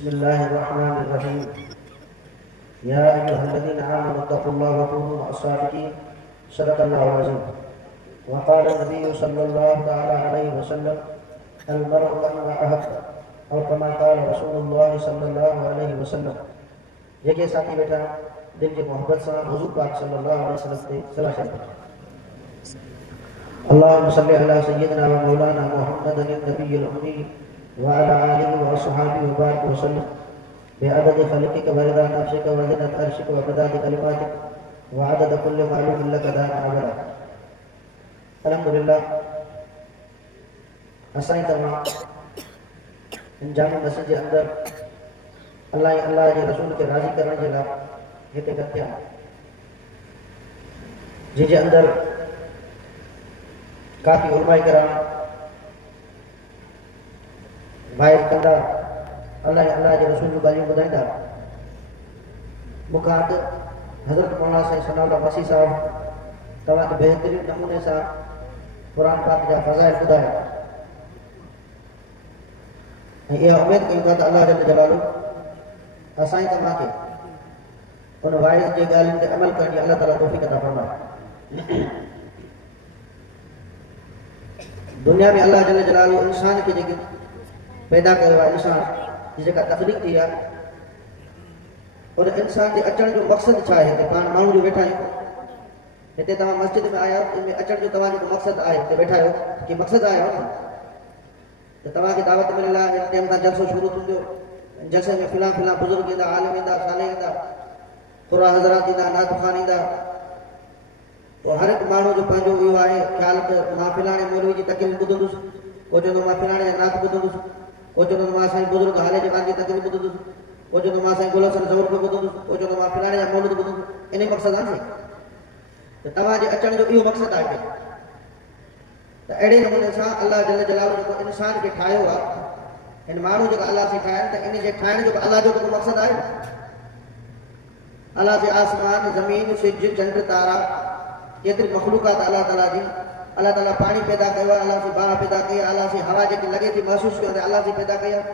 बिस्मिल्लाहिर्रहमानिर्रहीम। या अय्युहल्लज़ीना आमनु तक़ुल्लाह व कूनू मअस-सादिक़ीन। सदक़ल्लाहुल अज़ीम। व क़ाला नबिय्यु सल्लल्लाहु तआला अलैहि वसल्लम अल मर'ु मअ अहब्ब और कमा क़ाला रसूलुल्लाह सल्लल्लाहु अलैहि वसल्लम। जेके साथी बेटा दिल की मोहब्बत से हुज़ूर पाक सल्लल्लाहु अलैहि वसल्लम से सलाह करते अल्लाहुम्मा सल्लि अला सय्यिदिना व मौलाना मुहम्मदिन नबिय्यिल उम्मी व अला आलिहि व अस्हाबिहि व बारिक वसल्लम बिअदद खल्क़िक व रिदा नफ्सिक व ज़िनत अर्शिक व मिदाद कलिमातिक व अदद कुल्लि मालूमिन लक दाना अबदा। अल्हम्दुलिल्लाह असां तमाम इन जामे मस्जिद के अंदर अल्लाह के रसूल के राज़ी करने के लाइ हिते गॾिया जंहिंजे अंदर काफ़ी उलमाए कराम वाइद कंदा अल्लाह के रसूल जूं ॻाल्हियूं ॿुधाईंदा। मूंखां अॻु हज़रत मौलाना साईं सनाउल्लाह मसीह साहब तव्हांखे बेहतरीन नमूने सां क़ुरान पाक जा फ़ज़ाइल ॿुधाया ऐं इहा उमेद कयूं था त अल्लाह जल जलालुहु असां तव्हांखे उन वाइद जे ॻाल्हियुनि ते अमल करण जी अल्लाह ताला तौफ़ीक़ अता फ़रमाए। दुनिया में अल्लाह जल जलालुहु इंसान खे जेके पैदा कयो आहे, इंसान जी जेका तख़लीक़ थी आहे, उन इंसान जे अचण जो मक़सदु छा आहे? हिते पाण माण्हू जो वेठा आहियूं, हिते तव्हां मस्जिद में आया आहियो, इन में अचण जो तव्हांजो मक़सदु आहे, हिते वेठा आहियो कि मक़सदु आहे त तव्हांखे दावत मिलियल आहे, हिन टाइम खां जलसो शुरू थींदो, जलसे में फिला बुज़ुर्ग ईंदा, आलिम ईंदा, साले ईंदा, क़ुरा हज़रात ईंदा, नात ख़ान ईंदा। पोइ हर हिकु माण्हू जो पंहिंजो इहो आहे ख़्यालु त मां फिलाणे मौलवी जी तक़रीर ॿुधंदुसि, को चवंदो मां फिलाणे जा नात ॿुधंदुसि, को चवंदो मां साईं बुज़ुर्ग हाले जवान जी तक़रीर ॿुधंदुसि, को चवंदो मां साईं गुल हसन ज़हूर खे ॿुधंदुसि, को चवंदो मां फिलाणे जा मौलूद ॿुधंदुसि। इन मक़सदु आहे त तव्हांजे अचण जो इहो मक़सदु आहे त अहिड़े नमूने सां अल्लाह जल जलालुहु जेको इंसान खे ठाहियो आहे, हिन माण्हू जेका अल्लाह से ठाहिया आहिनि त इन जे ठाहिण जो अल्लाह जो को मक़सदु आहे। अल्लाह से आसमान ज़मीन सिज चंड तारा केतिरी मख़लूक़ात अल्लाह ताला जी, अल्लाह ताला पाणी पैदा कयो आहे, अल्लाह से बाहि पैदा कई आहे, अल्लाह से हवा जेकी लॻे थी महसूसु कयो आहे अल्लाह से पैदा कई आहे।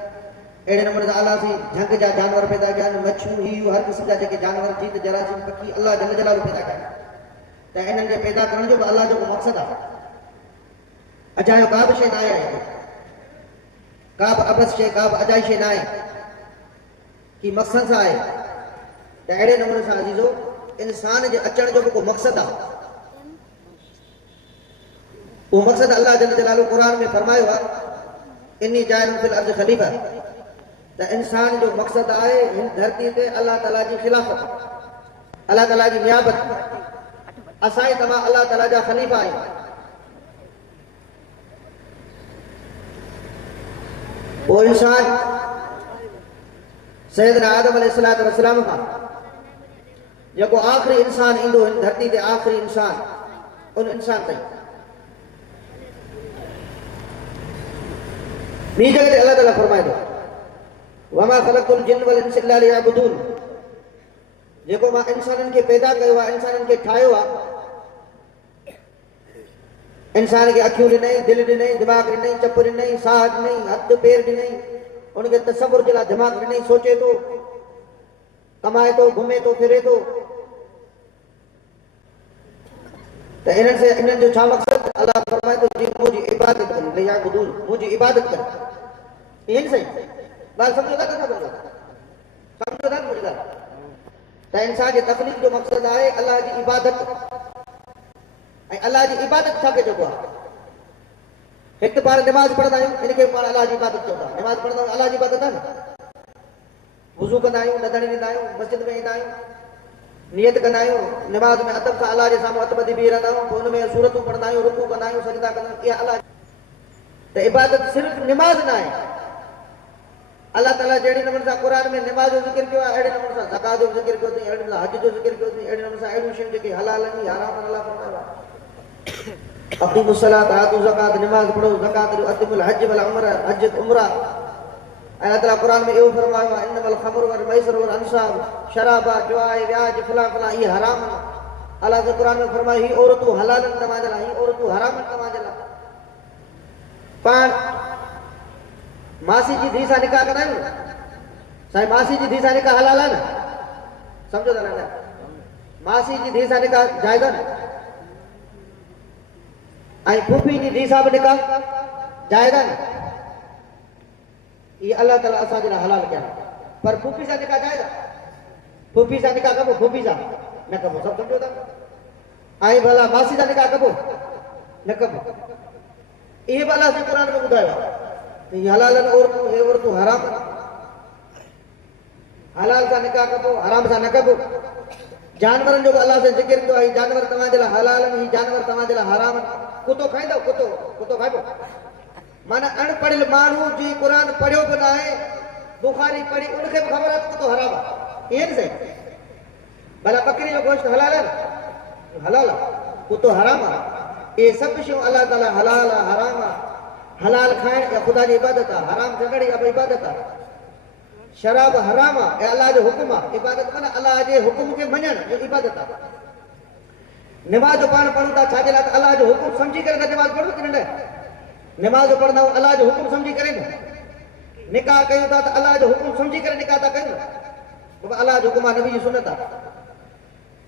अहिड़े नमूने सां अल्लाह से झंग जा जानवर पैदा कया आहिनि, मच्छियूं हीउ हर क़िस्म जा जेके जानवर जीत जरासीम पखी अल्लाह जल जलालुहु पैदा कया आहिनि। त इन्हनि जे पैदा करण जो बि अल्लाह जो को मक़सदु आहे। अजायो का बि शइ न आहे, का बि अबस शइ, का बि अजाई शइ न आहे कि मक़सद सां आहे। त अहिड़े नमूने सां अज़ीज़ो इंसान जे अचण जो बि को मक़सदु आहे। उहो मक़सदु अल्लाह जल जलालुहु क़ुरान में फरमायो आहे, इन्नी जाइलुन फिल अर्ज़ि ख़लीफ़ा। त इंसान जो मक़सदु आहे हिन धरती ते अल्लाह ताला जी ख़िलाफ़त, अल्लाह ताला जी नियाबत। असां तव्हां अल्लाह ताला जा ख़लीफ़ा आहियूं। वो इंसान सैयदना आदम अलैहिस्सलातु वस्सलाम खां जेको आख़िरी इंसान ईंदो हिन धरती ते, आख़िरी इंसान, उन इंसान ताईं ॿी जॻह ते अल्लाह ताला फरमाए थो, वमा ख़लक़तुल जिन्न वल इंसा इल्ला लियअबुदून। जेको मां इंसाननि खे पैदा कयो आहे, इंसाननि खे ठाहियो आहे, इंसान खे अखियूं ॾिनई, दिलि ॾिनई, दिमाग़ ॾिनई, चप ॾिनई, साह ॾिनई, हथ पेर ॾिनई, उनखे तसव्वुर जे लाइ दिमाग़ ॾिनई, सोचे थो, कमाए थो, घुमे थो, फिरे थो। त इन्हनि जो छा मक़सदु? अल्लाह फरमाए थो जी मुंहिंजी इबादत कनि, लियअबुदून, मुंहिंजी इबादत कनि। ईअं सही ॻाल्हि सम्झो था, सम्झो था मुंहिंजी ॻाल्हि। त इंसान जे तख़लीक़ जो मक़सदु आहे अल्लाह जी इबादत। ऐं अल्लाह जी इबादत छा खे चइबो आहे? हिकु पाण निमाज़ पढ़ंदा आहियूं, हिनखे पाण अल्लाह जी इबादत चवंदा आहियूं। निमाज़ पढ़ंदा आहियूं, अल्लाह जी इबादत आहे न। वुज़ू कंदा आहियूं, नदड़ी ॾींदा आहियूं, मस्जिद में ईंदा आहियूं, नियत कंदा आहियूं, निमाज़ में अदब सां अल्लाह जे साम्हूं हथ ॿधी बीह रहंदा आहियूं, पोइ हुन में सूरतूं पढ़ंदा आहियूं, रुकू कंदा आहियूं, सजदा कंदा आहियूं। इहा अल्लाह त इबादत सिर्फ़ु निमाज़ न आहे। अल्लाह ताला जहिड़े नमूने सां क़ुरान में निमाज़ जो ज़िक्र कयो आहे, अहिड़े नमूने सां ज़कात जो ज़िक्र कयो अथई, अहिड़े नमूने सां हज जो ज़िक्र कयो अथई, अहिड़े नमूने सां अहिड़ियूं शयूं जेके हलाल आहिनि, हराम आहिनि, अल्लाह फरमायो आहे अक़ीमुस सलात आतू ज़कात, निमाज़ पढ़ो, ज़कात ॾियो, अतिमुल हज वल उम्रा, हज उम्रा। ऐं अल्लाह ताला क़ुरान में इहो फरमायो आहे, इन्नमल ख़म्रु वल मैसर वल अंसाब, शराब, जुआ, व्याज, फलां फलां इहे हराम आहिनि। अल्लाह जे क़ुरान में फरमायो ही औरतूं हलाल आहिनि तव्हांजे लाइ, ही औरतूं हराम आहिनि तव्हांजे लाइ। पाण मासी जी धीउ सां निकाह कंदा आहियूं, साईं मासी जी धी सां निकाह हलाल आहे न? सम्झो था न? मासी जी धी सां निकाह जाइज़ आहे न? ऐं फूफी जी धी सां बि निकाह जाइज़ आहे न? ये अल्लाह ताला असांजे लाइ हलाल कया पर फूफी सां निकाह जाइज़ आहे? फूफी सां निकाह कबो, फूफी सां न कबो, सभु सम्झो था? ऐं भला मासी सां निकाह कबो न कबो? इहे बि अलाह जे क़ुर में ॿुधायो आहे ये हलाल औरतूं, हे औरतूं हराम। हलाल सां निकाह कबो, हराम सां न कबो। जानवरनि जो बि अलाह से ज़िक्र कयो आहे, जानवर तव्हांजे लाइ हलाल आहिनि, ही जानवर तव्हांजे लाइ हराम आहिनि। कुतो खाईंदव? कुतो खाइबो? माना अनपढ़ियल माण्हू जी क़ुर पढ़ियो बि न आहे, बुखारी पढ़ी, उनखे बि ख़बर आहे त कुतो हराम आहे। ईअं न सही? भला बकरी जो गोश्त हलाल आहे न? हलाल आहे। कुतो हराम आहे। ये सभु शयूं अलाह ताला हलाल आहे, हराम आहे। हलाल खाइण या ख़ुदा जी इबादत आहे, हराम छॾण या इबादत आहे। शराब हराम आहे ऐं अलाह जो हुकुम आहे। इबादत माना अलाह जे हुकुम खे मञण जो इबादत आहे। निमाज़ पाण पढ़ूं था छाजे लाइ? अलाह जो हुकुम सम्झी करे त निमाज़ पढ़ूं की न? निमाज़ पढ़ंदा आहियूं अलाह जो हुकुम सम्झी करे न। निकाह कयूं था त अलाह जो हुकुम सम्झी करे निकाह था कयूं न। अलाह जो हुकुम आहे, नबी जी सुन्नत आहे।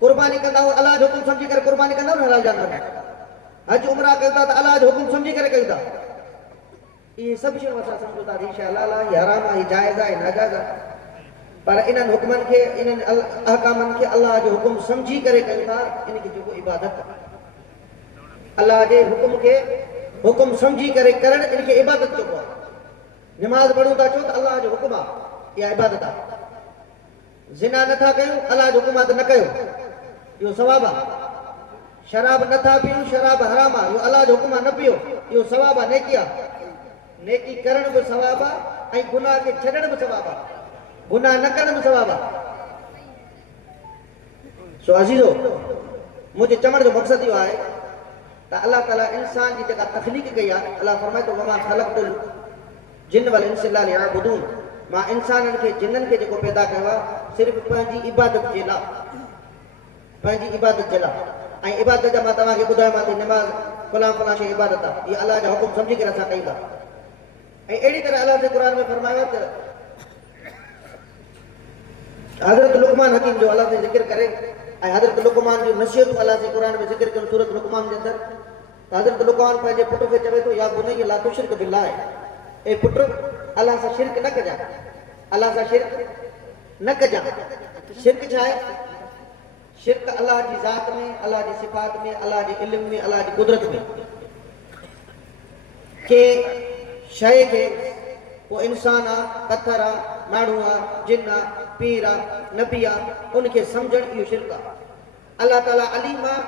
कुर्बानी कंदा आहियूं अलाह जो हुकुम सम्झी करे कुर्बानी कंदा आहियूं न हलाल जानवर। हज उमरा कयूं था त अलाह जो हुकुम सम्झी करे कयूं था। ये सभु शयूं असां सम्झूं था हीअ शइ हलाल आहे, हीअ हराम आहे, हीअ जाइज़ आहे, नाजाइज़ आहे। पर इन्हनि हुकमनि खे, इन्हनि अहकामनि खे अलाह जो हुकुम सम्झी करे कयूं था, इनखे जेको इबादत आहे। अलाह जे हुकुम खे हुकुम सम्झी करे करण, इनखे इबादत चइबो आहे। निमाज़ पढ़ूं था चओ त अलाह जो हुकुम आहे, इहा इबादत आहे। ज़िना नथा कयूं, अलाह जो हुकुम आहे त न कयो, इहो सवाब आहे। शराब नथा पियूं, शराब हराम आहे, इहो अलाह जो हुकुम आहे, न पियो, इहो सवाब आहे, नेकी आहे। नेकी करण बि सवाब आहे ऐं गुनाह खे छॾण बि सवाब आहे। गुनाह न करण बि सवाब आहे। सो अज़ीज़ो, मुंहिंजे चवण जो मक़सदु इहो आहे त अलाह ताला इंसान जी जेका तख़लीक़ कई आहे, अलाह फरमाए थो वमा ख़लक़तुल जिन्न वल इंस इल्ला लियअबुदून, मां इंसाननि खे जिन्ननि खे जेको पैदा कयो आहे सिर्फ़ु पंहिंजी इबादत जे लाइ, पंहिंजी इबादत जे लाइ। ऐं इबादत जा मां तव्हांखे ॿुधायो मां थी, निमाज़ फलां फलां शइ इबादत आहे, इहा अलाह जा हुकुम सम्झी करे असां कयूं था। ऐं अहिड़ी तरह अलाह जे क़ुर में फरमायो त हज़रत लुक़मान हकीम जो अलाह से ज़िक्र करे ऐं हज़रत लुक़मान जूं नसीहतूं अलाह जे क़ुर में ज़िक्र कनि सूरत लुक़मान जे अंदरि। त हज़रत लुक़मान पंहिंजे पुट खे चवे थो, या बुनैया ला तुश्रिक बिल्लाह, ए पुट अलाह सां शिरक न कजां, अलाह सां शिरक न कजां। शिरक छा आहे? शिरक अलाह जी ज़ात में, अलाह जी सिफ़ात में, अलाह जे इल्म में, अलाह जी कुदरत में के शइ खे, वो इंसान आहे, पत्थर आहे, माण्हू आहे, जिन आहे, पीर आहे, नबी आहे, उनखे सम्झण इहो शिरक आहे। अलाह ताला अलीम आहे,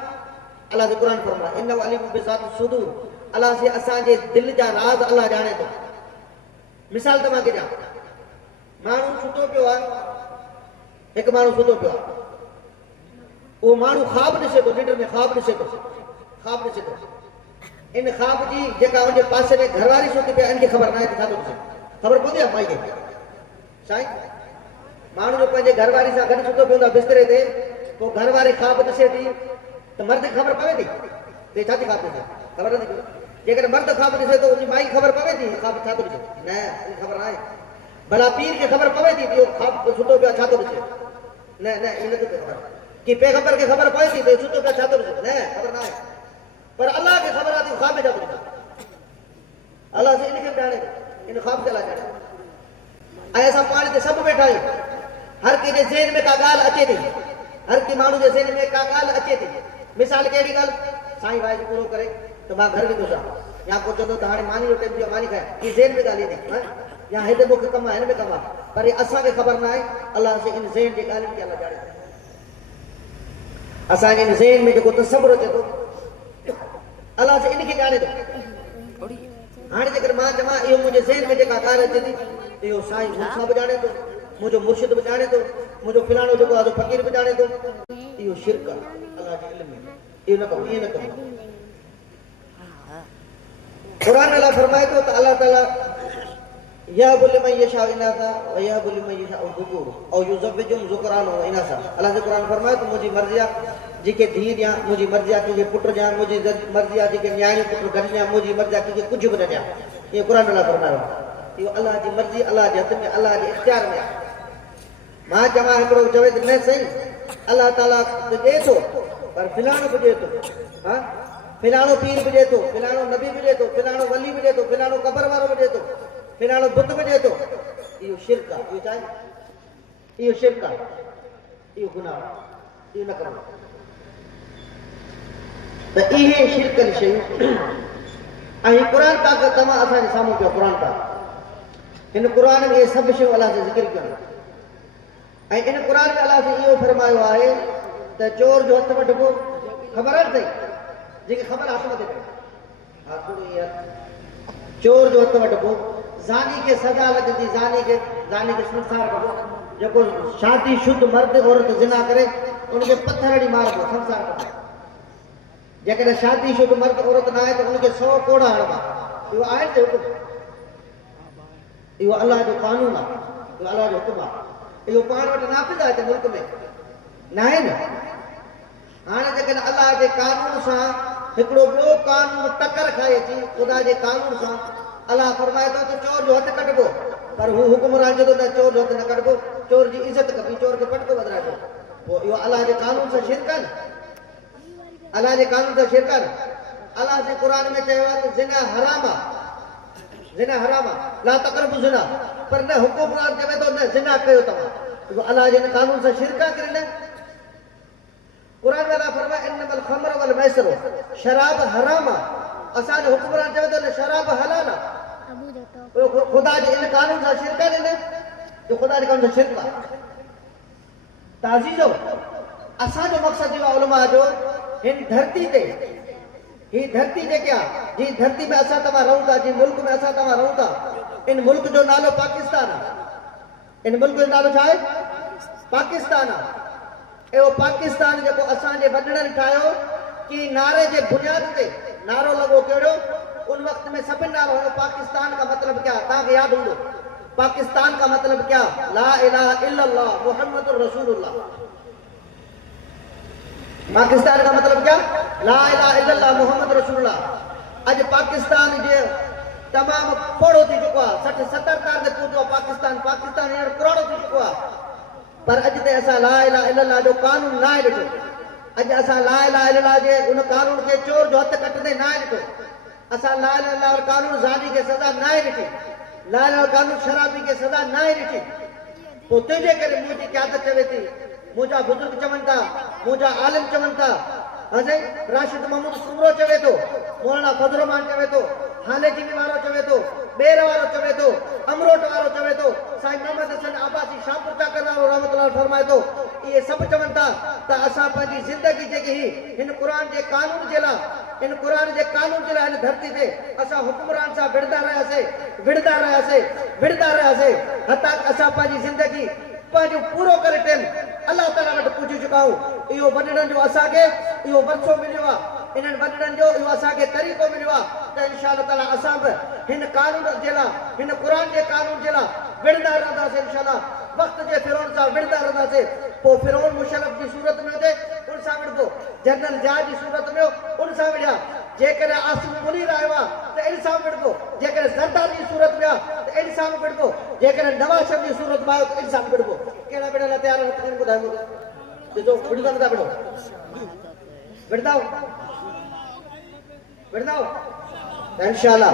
अलाह जे क़ुर फरमाए इन्नहु अलीम बिज़ाति सुदूर, अलाह से असांजे दिलि जा राज़ अलाह ॼाणे थो। मिसाल तव्हांखे ॾियां, माण्हू सुतो पियो आहे, हिकु माण्हू सुतो पियो आहे, उहो माण्हू ख़्वाब ॾिसे थो, निंड में ख़्वाब ॾिसे थो, ख़्वाब ॾिसे थो। इन ख़्वाब जी जेका उनजे पासे में घरवारी सुती पई आहे, इनखे ख़बर न आहे त छा थो ॾिसे। ख़बर पवंदी आहे माई खे? साईं, माण्हू जो पंहिंजे घरवारी सां गॾु सुतो पियो हूंदो आहे बिस्तरे ते, पोइ घरवारी ख़्वाब ॾिसे थी त मर्द खे ख़बर पवे थी त छा थी ख़्वाब ॾिसे? ख़बर नथी पवे। जेकॾहिं मर्द ख़्वाब ॾिसे थो, उनजी माई ख़बर पवे थी ख़्वाब छा थो ॾिसे? न, ख़बर न आहे। भला पीर खे ख़बर पवे थी त इहो ख़्वाब सुतो पियो आहे छा थो ॾिसे? न, इहो नथी पवे ख़बर। कि पैगंबर खे ख़बर पवे थी त सुतो पियो छा थो ॾिसे? न, ख़बर न आहे। पर अलाह खे ख़बर आहे त ख़्वाब में छा थो ॾिसे। अलाह से इनखे ॼाणे, इन ख़्वाब खे अलाह ॼाणे। ऐं असां पाण ते सभु वेठा आहियूं, हर कंहिंजे ज़हन में का ॻाल्हि अचे थी, हर कंहिं माण्हू जे ज़हन में का ॻाल्हि अचे थी। मिसाल कहिड़ी ॻाल्हि? साईं वाइज पूरो करे त मां घर वेंदुसि, या को चवंदो त हाणे मानी जो टाइम थियो, मानी खाए, हीअ ज़हन में ॻाल्हि ईंदी, या हेॾे मूंखे कमु आहे, हिन में कमु आहे, पर असांखे ख़बर न आहे। अलाह से इन ज़हन जी ॻाल्हियुनि खे अलाह ॼाणे थो। असांजे इन ज़हन में जेको तसव्वुर अचे थो, अलाह से इनखे ॼाणे थो। हाणे जेकर मां चवां इहो मुंहिंजे ज़हन में जेका ॻाल्हि अचे थी, इहो साईं मूंसां बि ॼाणे थो, मुंहिंजो मुर्शिद बि ॼाणे थो, मुंहिंजो फिलाणो जेको आहे फ़क़ीर बि ॼाणे थो, इहो शिरक आहे अलाह जे इल्म में। इहो न कमु, ईअं न कमु। क़ुर अलाह फरमाए थो त अलाह ताला यहबु लिमन यशाउ इनासा व यहबु लिमन यशाउ ज़ुकूर औ युज़व्विजुहुम ज़ुकरान व इनासा। अलाह जे क़ुर फरमाए थो मुंहिंजी मर्ज़ी आहे जेके धीउ ॾियां, मुंहिंजी मर्ज़ी आहे कंहिंखे पुटु ॾियां, मुंहिंजी मर्ज़ी आहे जेके न्याणी पुटु गॾु ॾियां, मुंहिंजी मर्ज़ी आहे कंहिंखे कुझु बि न ॾियां। इहो क़ुर अलाह फरमायो आहे। इहो अलाह जी मर्ज़ी, अलाह जे हथ में, अलाह जे इख़्तियार में आहे। मां जमा हिकिड़ो चवे त न सही अल्लाह ताला तो ॾे थो पर फिलाणो बि ॾे थो हा फिलाणो पीर बि ॾे थो फिलाणो नबी बि ॾे थो फिलाणो वली बि ॾे थो फिलाणो क़बर वारो बि ॾे थो फिलाणो बुत बि ॾे थो इहो शिरक आहे इहो छा आहे इहो शिरक आहे इहो गुनाह इहो न करो त इहे शिरक जी शयूं ऐं क़ुर पाक तव्हां असांजे साम्हूं पियो क़ुर पाक हिन क़ुर में इहे सभु शयूं अलाह से ज़िक्र कयूं ऐं इन क़ुर में अलाह से इहो फरमायो आहे त चोर जो हथ वठिबो ख़बर आहे अथई जेके ख़बर हथ मथे हा थोरी चोर जो हथ वठिबो ज़ानी खे सज़ा लॻंदी ज़ानी खे संसार कबो जेको शादी शुद्ध मर्द औरत जिना करे उनखे पत्थर हणी मारबो संसार कबो जेकॾहिं शादी शुद्ध मर्द औरत न आहे त उनखे 100 कोड़ा हणबा इहो आहे त हुकुम इहो अलाह जो कानून आहे इहो अलाह जो हुकुम आहे इहो पाण वटि नाफ़िज़ आहे हिते मुल्क में न आहे न हाणे जेकॾहिं अलाह जे कानून सां हिकिड़ो ॿियो कानून टकर खाए अची ख़ुदा जे कानून सां अलाह फरमाए थो त चोर जो हथ कटबो पर हू हुकुमरान जो न चोर जो हथ न कटबो चोर जी इज़त कबी चोर खे पटको वधाइबो पोइ इहो अलाह जे कानून सां शिरक आहे अलाह जे कानून सां शिरक आहे अलाह जे क़ुर में चयो आहे त ज़िना हराम आहे ज़िना हराम आहे ला तक़रबु ज़िना पर न हुकुमरान चवे थो न ज़िना कयो तव्हां इहो अलाह जे कानून सां शिरक आहे कि न क़ुर में अलाह फरमाए इन्नमल ख़मर वल मैसर शराब हराम आहे असांजो हुकुमरान चवे थो न शराब हलाल आहे ख़ुदा जे इन कानून सां शिरक आहे न जो ख़ुदा जे कानून सां शिरक आहे ताज़ीज़ो असांजो मक़सदु इहो आहे उलमा जो हिन धरती ते ही धरती जेके आहे जी धरती में असां तव्हां रहूं था जी मुल्क में असां तव्हां रहूं था इन मुल्क जो नालो पाकिस्तान आहे इन मुल्क जो नालो छा आहे पाकिस्तान आहे एहो पाकिस्तान जेको असांजे वॾड़नि ठाहियो की नारे जे बुनियाद ते नारो लॻो कहिड़ो उन वक़्त में सभिनि नारो हुयो पाकिस्तान का मतलब क्या तव्हांखे यादि हूंदो पाकिस्तान का मतलब क्या ला इलाहा इल्लल्लाह मुहम्मदुर रसूलुल्लाह पाकिस्तान का मतलब क्या ला इलाहा इल्लल्लाह मुहम्मद रसूलुल्लाह अॼु पाकिस्तान जे तमामु पोड़ो थी चुको आहे 60-70 तार ते पहुतो पाकिस्तान हींअर पुराणो थी चुको आहे पर अॼु ताईं असां ला इलाहा इल्लल्लाह जो कानून न आहे ॾिठो अॼु असां ला इलाहा इल्लल्लाह जे उन कानून खे चोर जो हथ कटंदे न आहे ॾिठो असां ला इलाहा इल्लल्लाह कानून ज़ानी खे सज़ा न आहे ॾिठी ला इलाहा कानून शराबी खे सज़ा न आहे ॾिठी पोइ तुंहिंजे करे मुंहिंजी क़यादत चवे थी मुंहिंजा बुज़ुर्ग चवनि था मुंहिंजा आलिम चवनि था राशिद महमूद सुमरो चवे थो मौलाना फज़लुरहमान चवे थो हालेजीनी वारो चवे थो बेर वारो चवे थो अमरोट वारो चवे थो साईं मोहम्मद हसन आबासी शाहपुर ताकर वारो रहमतुल्लाह फरमाए थो इहे सभु चवनि था त असां पंहिंजी ज़िंदगी जेकी ही हिन क़ुर जे कानून जे लाइ हिन क़ुर जे कानून जे लाइ हिन धरती ते असां हुकुमरान सां विढ़ंदा रहियासीं हता असां पंहिंजी ज़िंदगी पंहिंजो पूरो करे टेम अल्लाह ताला वटि पहुची चुका आहियूं इहो वॾड़नि जो असांखे इहो वरसो मिलियो आहे इन्हनि वॾड़नि जो इहो असांखे तरीक़ो मिलियो आहे त इंशा ताला असां बि हिन कानून जे लाइ हिन क़ुर जे कानून जे लाइ विढ़ंदा रहंदासीं इंशाअल्लाह वक़्त जे फिरौन सां विढ़ंदा रहंदासीं पोइ फिरौन मुशर्रफ जी सूरत में हुजे उन सां विढ़ंदो जनरल जाज जी सूरत में उन सां विढ़िया जेकॾहिं आसिम मुनीर आयो आहे त इन सां विढ़ंदो जेकॾहिं ज़रदारी जी सूरत में आहे त इन सां विढ़ंदो जेकॾहिं नवाज़ शरीफ़ जी सूरत में आयो त इन सां विढ़ंदो कहिड़ा विढ़ण तयार आहिनि ॿुधायो ॾिसो विढ़ंदा नथा विढ़ो विढ़ंदव त इंशाअल्लाह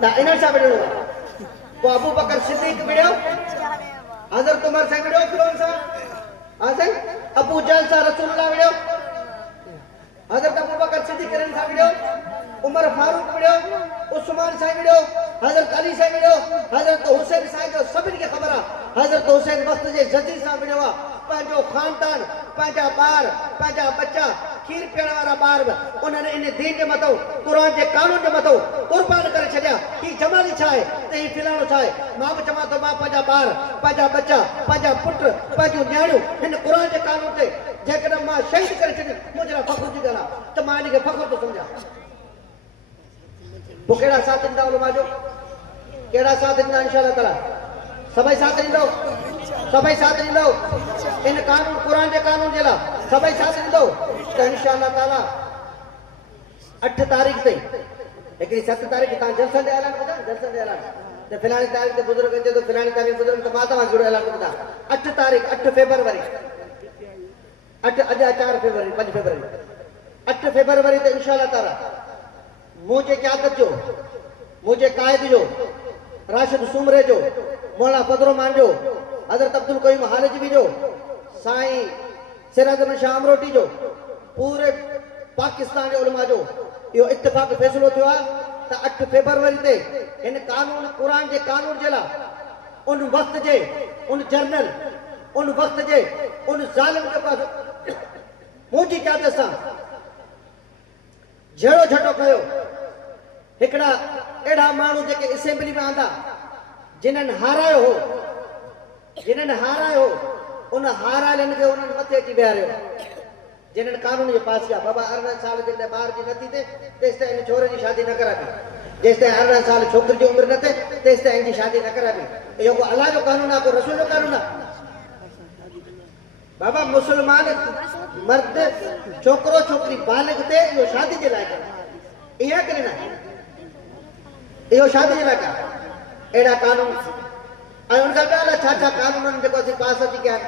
त इन्हनि सां विढ़णो आहे पोइ अबू बकर सिद्दीक़ विढ़ियो हज़रत उमर सां विढ़ियो फिरौन सां हा साईं अबू जहल सां रसूलुल्लाह विढ़ियो हज़रत अबू बकर सिद्दीक़ सां विढ़ियो उमर फारूक विढ़ियो उस्मान सां विढ़ियो हज़रत अली सां विढ़ियो हज़रत हुसैन सां जो सभिनी खे ख़बर आहे हज़रत हुसैन वक़्त जे जजी सां विढ़ियो आहे पंहिंजो ख़ानदान पंहिंजा ॿार पंहिंजा बच्चा खीर पीअण वारा ॿार बि उन्हनि इन दीन जे मथां क़ुर जे कानून जे मथां क़ुर्बान करे छॾिया ही जमाली छा आहे त ही फिलाणो छा आहे मां बि चवां थो मां पंहिंजा ॿार पंहिंजा बच्चा पंहिंजा पुट पंहिंजूं न्याणियूं हिन क़ुर जे कानून ते जेकॾहिं मां शहीद करे छॾी मुंहिंजे लाइ फ़ख़ुर जी ॻाल्हि आहे त मां हिन खे फ़ख़ुर थो सम्झां पोइ कहिड़ा साथ ॾींदा उलमा जो कहिड़ा साथ ॾींदा इंशाअल्लाह ताला सभई साथ ॾींदो इन कानून क़ुर जे कानून जे लाइ सभई साथ ॾींदो त इंशाअल्लाह ताला 8 तारीख़ ताईं हिकिड़ी 7 तारीख़ तव्हां जलसनि जो ऐलान कंदा जलसनि जो ऐलान त तो फिलहाल तारीख ते बुजुर्ग अचे तो फिलहाल तारीख बुजुर्ग तो मां तव्हां जुड़े ऐलान ॿुधा 8 तारीख़ 8 फेब्रुआरी 8 अॼु 4 फेब्रुआरी 5 फेब्रुआरी 8 फेब्रुआरी ते इंशाअल्लाह ताला मुझे क़यादत जो मुझे कायद जो राशिद सुमरे जो मौलाना फजलुरहमान जो हजरत अब्दुल कयूम हालिजवी जो साईं सिराज अहमद शाह अमरोटी जो पूरे पाकिस्तान के उलमा जो यो इत्तेफाक फैसलो थियो आहे त 8 फेब्रुआरी ते इन कानून कुरान के कानून जे लाइ उन वक्त जे उन जर्नल उन वक्त जे उन ज़ालिम के पास मुझी क़यादत सां जड़ो झटो कयो हिकड़ा एड़ा मानू जेके असेंबली में आंदा जिन्हनि हारायो हो उन हारायलन के उन्हनि मथे अची विहारियो जिन्हनि कानून जो पास किया बाबा 18 साल जे ॿार जी नथी थे तेस ताईं इन छोरे जी शादी न कराबी जेस ताईं 18 साल छोकिरी जी उम्र न थे तेस ताईं इनजी शादी न कराबी इहो को अल्लाह जो कानून आहे को रसूल जो कानून आहे बाबा मुसलमान मर्द छोकरो छोकरी बालिग ते इहो शादी जे लाइ करे इहा करे न इहो शादी जे लाइ करे एड़ा कानून ऐं उन खां ॿिया छा छा कानून जेको असीं पास अची कया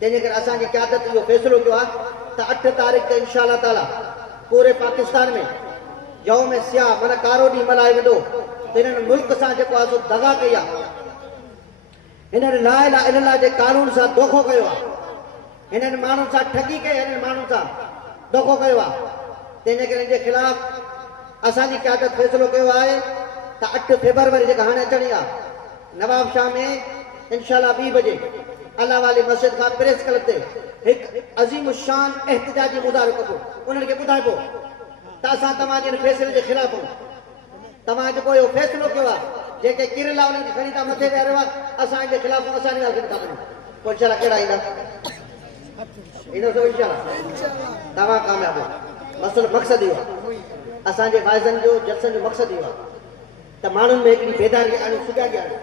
जंहिंजे करे असांजी क़यादत इहो फ़ैसिलो कयो आहे त 8 तारीख़ ते इंशाअल्लाह ताला पूरे पाकिस्तान में यौम सियाह माना कारो ॾींहुं मल्हायो वेंदो त हिननि मुल्क सां जेको आहे सो दगा कई आहे हिननि ला इलाहा इल्लल्लाह जे कानून सां धोखो कयो आहे हिननि माण्हुनि सां ठगी कई हिननि माण्हुनि सां धोखो कयो आहे तंहिंजे करे हिन जे ख़िलाफ़ असांजी क़यादत फ़ैसिलो कयो आहे त 8 फेब्रुआरी जेका हाणे अचणी आहे नवाब शाह में इंशाअल्लाह 2 बजे अल्लाह वाली मस्जिद का प्रेस क्लब ते एक अजीम शान एहतजाजी मुज़ाहिरो कबो उन्हनि खे ॿुधाइबो त असां तव्हां जे फ़ैसिले जे ख़िलाफ़ तव्हां जेको इहो फ़ैसिलो कयो आहे जेके किरल आहे उन्हनि खे खणी था मथे विहारियो आहे असां जे ख़िलाफ़ असांजी ॻाल्हि खे था कयूं पोइ इंशाअल्लाह कहिड़ा ईंदा सो इंशाअल्लाह तव्हां कामयाब मसलो मक़सदु इहो आहे असांजे फ़ाइज़नि जो जलसनि जो मक़सदु इहो आहे त माण्हुनि में हिकिड़ी बेदारी आणियूं सुजाॻी आणियूं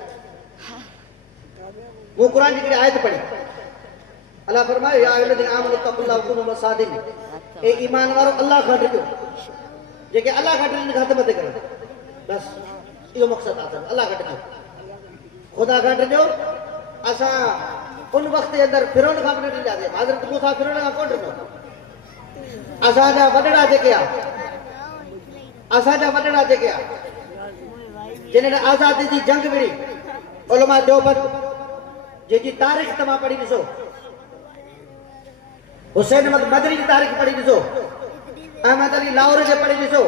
वो कुरान की आयत पढ़ी अल्लाह फरमाए या अय्युहल्लज़ीना आमनु तक़ुल्लाह वकुनू मसादिन ए ईमान वारो अल्लाह खां डरो जेके अल्लाह खां डरनि घात मत करो बस इहो मक़सद आहे अल्लाह खां डरो खुदा खां डरो असां उन वक्त के अंदर फिरौन खां न डरियासीं हज़रत मूसा फिरौन खां कोन डरो असांजा वॾड़ा जेके आहे असांजा वॾड़ा जेके आहे जिन्हनि आज़ादी जी जंग विड़ी उलमा देवबंद जेकी तारीख़ तव्हां पढ़ी ॾिसो हुसैन अहमद मदनी जी तारीख़ पढ़ी ॾिसो अहमद अली लाहौर जे पढ़ी ॾिसो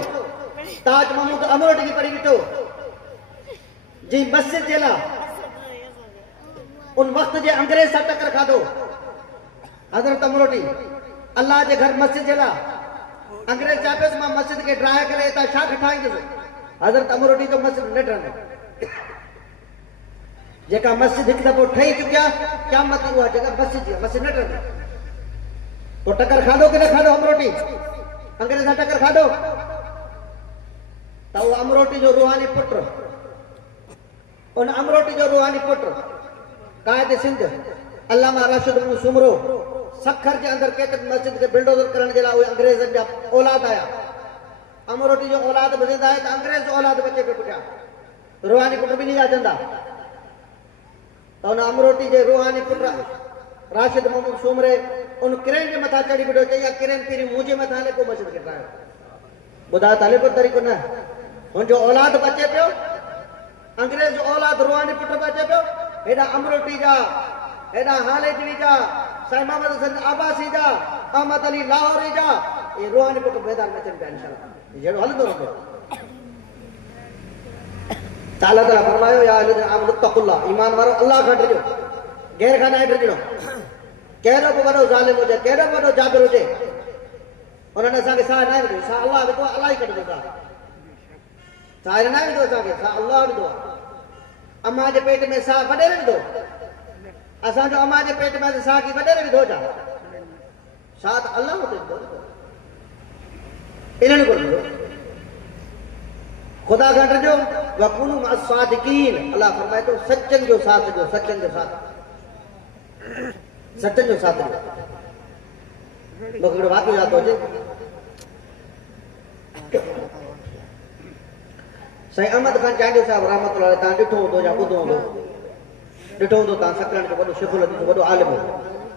ताज महमूद अमरोटी जी पढ़ी ॾिसो जी मस्जिद जे लाइ उन वक्त जे अंग्रेज सां टक्कर खाधो हज़रत अमरोटी अल्लाह जे घर मस्जिद जे लाइ अंग्रेज चए पियो मां मस्जिद खे ड्राए करे हितां छा ठाहींदुसि हज़रत अमरोटी जो मस्जिद न ठहंदो जेका मस्जिद एक दफ़ो ठही चुकिया क्या मत हुआ जगह मस्जिद न ठहंदी तो टक्कर खाधो कि न खाधो अमरोटी अंग्रेज सां टक्कर खाधो तो वो अमरोटी जो रूहानी पुत्र उन अमरोटी जो रूहानी पुत्र कायद सिंध अल्लामा राशिद सुमरो सखर के अंदर केतरी मस्जिद के बिल्डोजर करण जे लाइ अंग्रेजन जा औलाद आया अमरोटी जो औलाद बचंदा है तो अंग्रेज जो औलाद बचे पे पुठियां रूहानी पुत्र भी नहीं आ जंदा तो उन अमरोटी जे रूहानी पुत्र राशिद मोहम्मद सुमरे उन किरेन के मथा चढ़ी बिठो चई किरेन पीरी मुझे मथा ले को मस्जिद के ठाहियो ॿुधा ताले को तरीक़ो न हुनजो औलाद बचे पियो अंग्रेज जो औलाद रूहानी पुत्र बचे पियो हेॾा अमरोटी जा हेॾा हालेजवी जा साईं मोहम्मद हसन आबासी जा अहमद अली लाहौरी जा ये रूहानी पुत्र मैदान में अचनि पिया इंशाअल्लाह जहिड़ो हलंदो रहंदो ताला ताला फरमायो या अय्युहल्लज़ीना आमनु तक़ुल्लाह ईमान वारो अल्लाह खां डरियो गैर खां न डरिजो कहिड़ो बि वॾो ज़ालिम हुजे कहिड़ो बि वॾो जाबिर हुजे उन्हनि असांखे साह न विधो साह अल्लाह विधो अल्लाह ई कढंदो साह न विधो असांखे साह अल्लाह विधो अम्मा जे पेट में साह वॾेरे विधो असांजो अम्मा जे पेट में साह खे वॾेरे विधो छा साह त अल्लाह वटि विधो इन्हनि कोन विधो खुदा खां डरिजो वकुनू मअस सादिकीन अल्लाह फरमाए थो सचनि जो साथ ॾियो सचनि जो साथ ॾियो मूंखे हिकिड़ो वाक़ियो यादि थो अचे साईं अहमद खान चांडियो साहब रहमतुल्लाह अलैह तव्हां ॾिठो हूंदो या ॿुधो हूंदो तव्हां सकरण जो वॾो शेखुल हदीस वॾो आलिम हो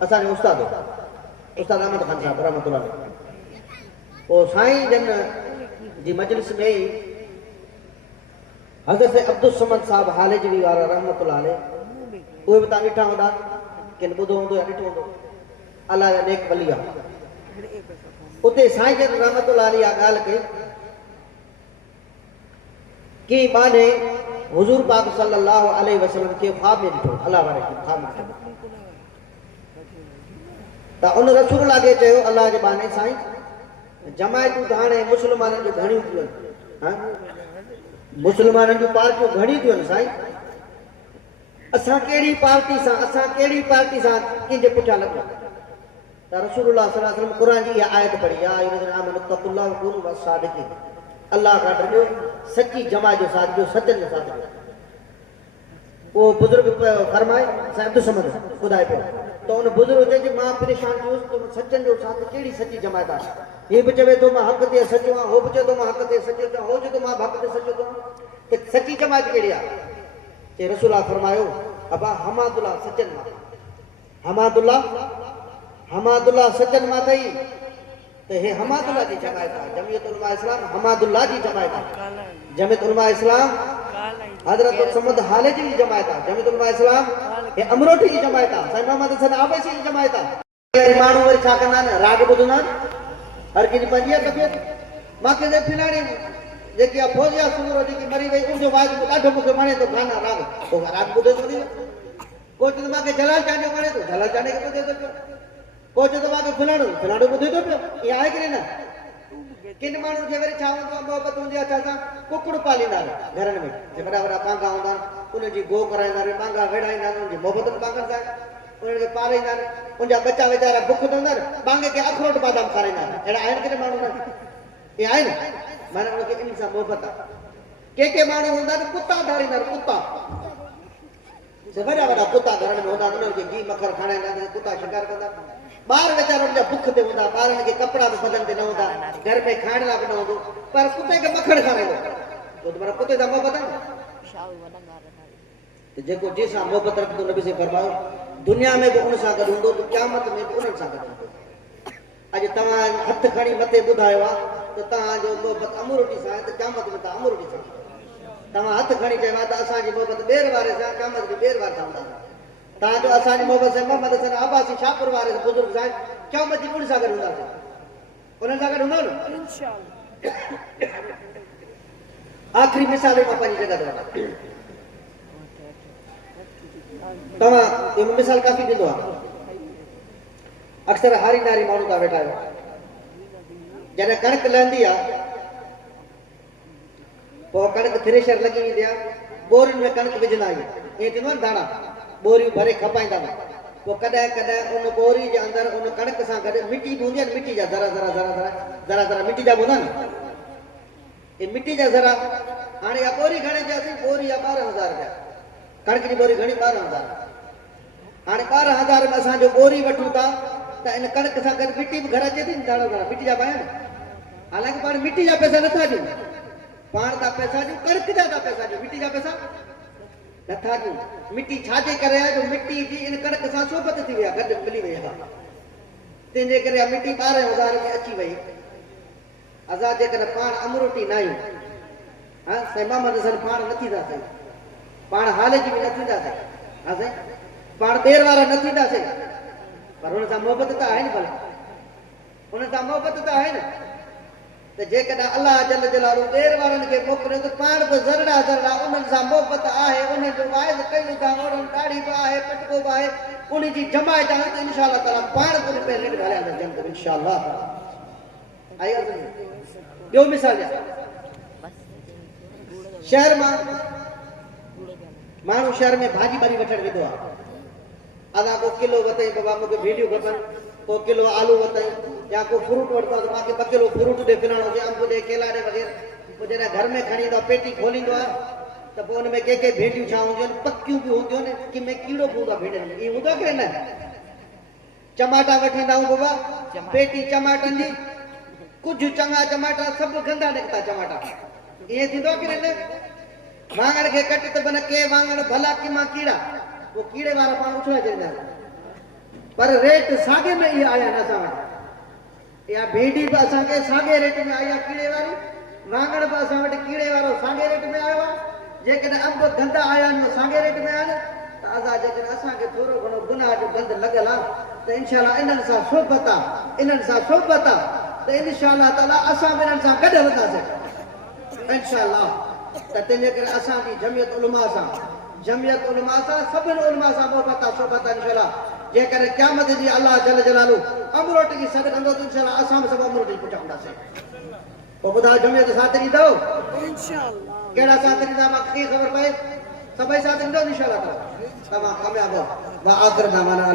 असांजो उस्ताद अहमद खान साहब रहमतुल्लाह अलैह पोइ साईं जन जी मजलिस में ई हज़रत अब्दुल समद साहब हालेजवी वारा रहमतुल्लाह अलैह उहे बि तव्हां ॾिठा हूंदा किन ॿुधो हूंदो या ॾिठो हूंदो अलाह जा नेक वली आहे उते साईं जन रहमतुल्लाह अलैह ॻाल्हि कई कि माने हुजूर पाक सल्लल्लाहु अलैहि वसल्लम के ख्वाब में ॾिठो अल्लाह वारे खे ख्वाब में ॾिठो त उन रसूलुल्लाह खे चयो अल्लाह जे बाने साईं जमायतूं त हाणे मुस्लमाननि जूं घणियूं थियूं आहिनि मुस्लमाननि जूं पार्टियूं घणी थियूं आहिनि साईं असां कहिड़ी पार्टी सां कंहिंजे पुठियां लॻा त रसूलुल्लाह सल्लल्लाहु अलैहि वसल्लम क़ुरान जी इहा आयत पढ़ी या अय्युहल्लज़ीना आमनू तक़ुल्लाह व कूनू मअस-सादिक़ीन अल्लाह का डरियो सच्ची जमात जो साथ जो सचन जो साथ वो बुजुर्ग फरमाए अब्दुल समद खुदाए पे तो उन बुजुर्ग जे मां परेशान थियो तो सचन जो साथ केड़ी सच्ची जमात है ये भी चवे तो मां हक ते सचो हां हो भी चवे तो मां हक ते सचो हां हो जो तो मां हक ते सचो तो कि सच्ची जमात केड़ी है कि रसूलुल्लाह फरमायो अबा हमादुल्लाह सचन मां हमादुल्लाह सचन मां थई तो हे हमादुल्लाह जी जमायत है जमीयत उलमा इस्लाम हमादुल्लाह जी जमायत है जमीयत उलमा इस्लाम हजरत समद हालेजी जी जमायत है जमीयत उलमा इस्लाम हे अमरोटी जी जमायत है साईं मोहम्मद हसन आबैसी जी जमायत है मानू वरी छा कंदा न राग बुधना हर की पंजी तबियत माके दे फिलाणी जेकी फौजिया सूर जेकी मरी वई उन जो वाज ॾाढो मूंखे वणे तो गाना राग तो राग बुधे तो कोई तो माके जलाल चांडियो वणे तो जलाल चांडे के बुधे तो कोई तो माके फिलाणो बुधे तो पियो ये आहे कि न किन माण्हू खे वरी छा हूंदो आहे मोहबत हूंदी आहे छा सां कुकड़ पालींदा घरनि में जे वॾा वॾा पांगा हूंदा उन्हनि जी गो कराईंदा आहिनि पांगा वेड़ाईंदा आहिनि उनजी मोहबत पांगनि सां उन्हनि खे पालींदा आहिनि उनजा बच्चा वीचारा बुख हूंदा आहिनि पांगे खे अखरोट बादाम खाराईंदा आहिनि अहिड़ा आहिनि किथे माण्हू न इहे आहिनि माना उनखे इन सां मोहबत आहे के माण्हू हूंदा आहिनि कुता धारींदा आहिनि कुता वॾा वॾा कुता घर में हूंदा उन्हनि खे घी मखर खाराईंदा कुता शिकार कंदा ॿार वीचारा उनजा बुख ते हूंदा ॿारनि खे कपिड़ा बि बदन ते न हूंदा घर में खाइण लाइ बि न हूंदो पर कुते खे मखण खाराईंदो पर कुते सां मोहबत आहे जेको जंहिंसां मोहबत रखंदो नबी से फरमायो दुनिया में बि उन सां गॾु हूंदो त क़यामत में बि उन्हनि सां गॾु हूंदो अॼु तव्हां हथ खणी मथे ॿुधायो आहे त तव्हांजो मोहबत अमूरोटी सां आहे त क़यामत में तव्हां अमूरोटी सां तव्हां हथ खणी चयो आहे त असांजी मोहबत ॿेर वारे सां क़यामत में ॿेर वारे सां हूंदा तव्हांजो असांजी मोहबत सां मोहम्मद हसन आबासी शाहपुर वारे बुजुर्ग सां क़यामत जी उन सां गॾु हूंदासीं उन्हनि सां गॾु हूंदो न आख़िरी मिसाल मां पंहिंजी जॻह ते वठां तव्हां इहो मिसाल काफ़ी ॾींदो आहे अक्सर हारी नारी माण्हू तव्हां वेठा आहियो जॾहिं कणिक लहंदी आहे पोइ कणिक थ्रेशर लॻी वेंदी आहे बोरियुनि में कणिक विझंदा आहियूं ईअं थींदो आहे दाणा बोरियूं भरे खपाईंदा पोइ कॾहिं कॾहिं उन बोरी जे अंदरि उन कणिक सां गॾु मिटी बि हूंदी आहे मिटी जा ज़रा मिटी जा बि हूंदा न इहे मिटी जा ज़रा हाणे इहा बोरी घणे चयासीं बोरी आहे 12,000 रुपया कणिक जी बोरी घणी 12,000 हाणे 12,000 में असांजो बोरी वठूं था त इन कणिक सां गॾु मिटी बि घर अचे थी न दाणा मिटी जा पाया न हालांकि पाण मिटी जा पैसा नथा ॾियूं पाण था पैसा ॾियूं कणिक जा था पैसा ॾियूं मिटी जा पैसा नथा ॾियूं मिटी छाजे करे आहे जो मिटी जी इन कणिक सां सोबत थी वई आहे गॾु मिली वई आहे तंहिंजे करे मिटी 12,000 में अची वई असां जेकॾहिं पाण अमरोटी न आहियूं हा साईं मोहम्मद हसन पाण न थींदासीं पाण हाल जी बि न थींदासीं हा साईं पाण ॿेर वारा न थींदासीं पर हुन सां मोहबत त आहे न भले हुन सां मोहबत त आहे न त जेकॾहिं अलाह जल जलालू ॿेर वारनि खे मोकिलियो त पाण बि ज़रड़ा उन्हनि सां मोहबत आहे उन्हनि जो वाइद कयूं था उन्हनि ॾाढ़ी बि आहे पटको बि आहे उन जी जमायत आहे त इनशा अलाह ताला पाण बि पे रेड हलिया जंग इनशा अलाह ॿियो मिसाल शहर मां माण्हू शहर में भाॼी बारी वठणु वेंदो आहे अदा को किलो वतई बाबा मूंखे भिंडियूं खपनि को किलो आलू वतई या को फ्रूट वठंदो आहे त मूंखे 2 किलो फ्रूट ॾे फिलाणो हुजे अंब ॾे केला ॾे वग़ैरह पोइ जॾहिं घर में खणी ईंदो आहे पेटी खोलींदो आहे त पोइ हुन में के भिंडियूं छा हूंदियूं आहिनि पकियूं बि हूंदियूं आहिनि कि में कीड़ो बि हूंदो आहे भिंडियुनि में इहो हूंदो आहे की न टमाटा वठी ईंदा आहियूं बाबा पेटी टमाटनि जी कुझु चङा टमाटा सभु गंदा निकिता टमाटा ईअं थींदो आहे की न वांगण के कट त बन के वांगण भला की मां कीड़ा वो कीड़े वाला पाण उछला चईंदा पर रेट सागे में ही आया ना सा या भेड़ी भी असां के सागे रेट में आया कीड़े वाली वांगण भी असां वटि कीड़े वारो सागे रेट में आयो जेकॾहिं अंब गंदा आया आहिनि सागे रेट में आहिनि त अदा जेकॾहिं असांखे थोरो घणो गुनाह जो गंद लॻियल आहे त इनशाला इन्हनि सां सोबत आहे त इनशाला ताला असां बि इन्हनि सां गॾु हलंदासीं इनशाला त तंहिंजे करे असांजी जमियत उलमा सां सभिनी उलमा सां मोहबत आहे सोबत आहे इनशाला जेकॾहिं क़यामत ॾींहुं अलाह जल जलालू अमरोट जी सॾु कंदो त इनशाला असां बि सभु अमरोट पहुचाईंदासीं पोइ ॿुधायो जमियत साथ ॾींदव कहिड़ा साथ ॾींदा मां कीअं ख़बर पए सभई साथ ॾींदो इनशाला तव्हां कामयाबु वा आख़िर दामाना